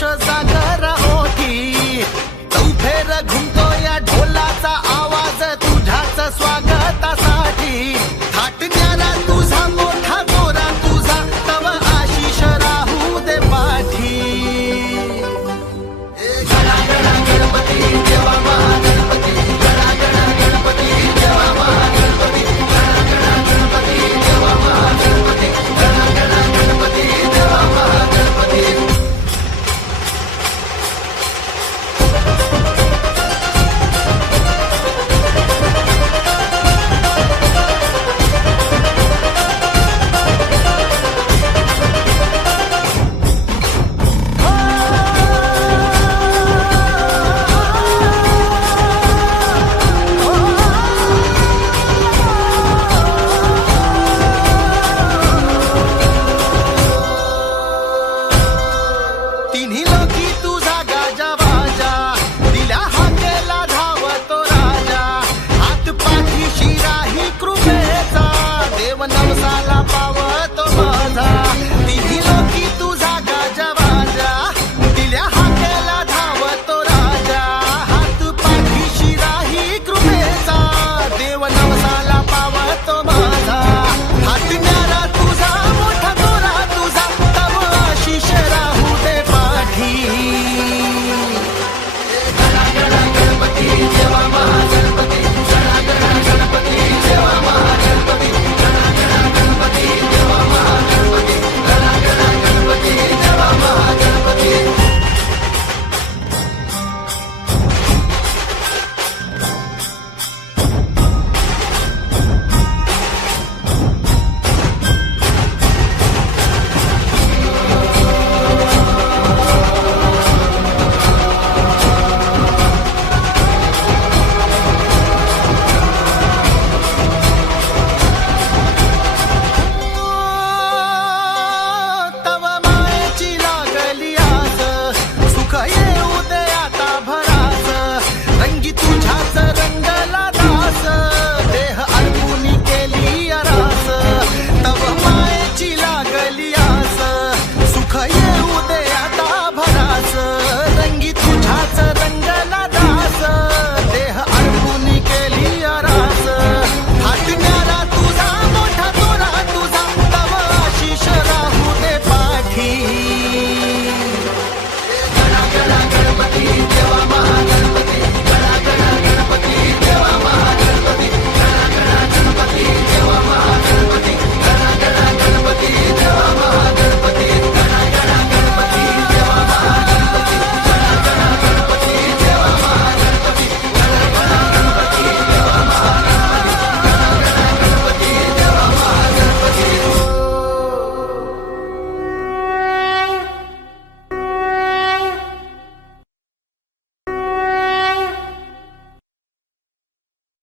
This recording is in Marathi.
जोश जागर ओठी चौफेर घुमतो या ढोलाचा आवाज तुझ्याच स्वागतासाठी थाट न्यारा तुझा मोठा गोरा तुझा तव आशिष राहू दे पाठी गणा गणा गणपती देवा महागणपती गणा गणा गणपती देवा महागणपती गणा गणा गणपती देवा महागणपती गणा गणा गणपती देवा महागणपती तिन्ही लोकी तुझा गाजा वाजा दिल्या हाकेला धावतो राजा हात पाठीशी राही कृपेचा देव नवसाला पावतो माझा